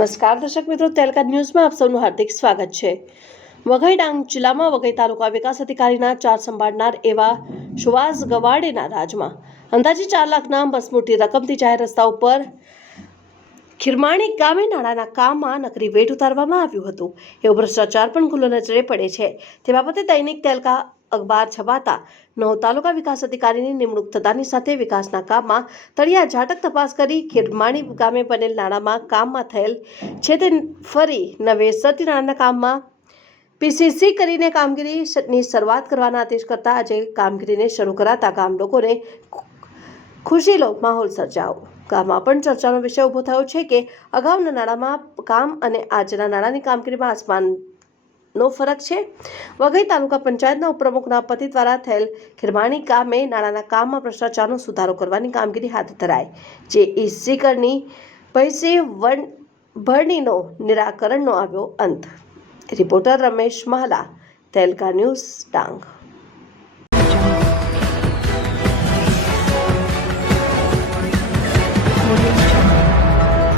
નમસ્કાર દર્શક મિત્રો, તહેલકા ન્યૂઝમાં આપ સૌનું હાર્દિક સ્વાગત છે। વઘઈ ડાંગ જિલ્લામાં વઘઈ તાલુકા વિકાસ અધિકારીના ચાર્જ સંભાળનાર એવા સુવાસ ગવાડેના રાજમાં અંદાજે 4 લાખના મસમોટી રકમથી જાહેર રસ્તા ઉપર ખીરમાણી ગામે નાણાંના કામમાં નકલી વેટ ઉતારવામાં આવ્યું હતું। એવો ભ્રષ્ટાચાર પણ ખુલ્લો નજરે પડે છે। તે બાબતે દૈનિક તહેલકા અખબાર છપાતા 9 તાલુકા વિકાસ અધિકારીની નિમણૂક થતાની સાથે વિકાસના કામમાં તળિયા ઝાટક તપાસ કરી ખીરમાણી ગામે બનેલ નાણાંમાં કામમાં થયેલ છે તે ફરી નવેસરથી નાણાંના કામમાં પીસીસી કરીને કામગીરીની શરૂઆત કરવાના આદેશ કરતા આજે કામગીરીને શરૂ કરાતા ગામ લોકોને ખુશીનો માહોલ સર્જાયો। ગામમાં પણ ચર્ચાનો વિષય ઊભો થયો છે કે અગાઉના નાણાંમાં કામ અને આજના નાણાંની કામગીરીમાં આસમાનનો ફરક છે। વઘઈ તાલુકા પંચાયતના ઉપપ્રમુખના પતિ દ્વારા થયેલ ખીરમાણી ગામે નાણાંના કામમાં ભ્રષ્ટાચારનો સુધારો કરવાની કામગીરી હાથ ધરાઈ, જે ઈ-સીકરની પૈસે ભરણીનો નિરાકરણનો આવ્યો અંત। Reporter Ramesh Mahala, Tehelka news, Dang.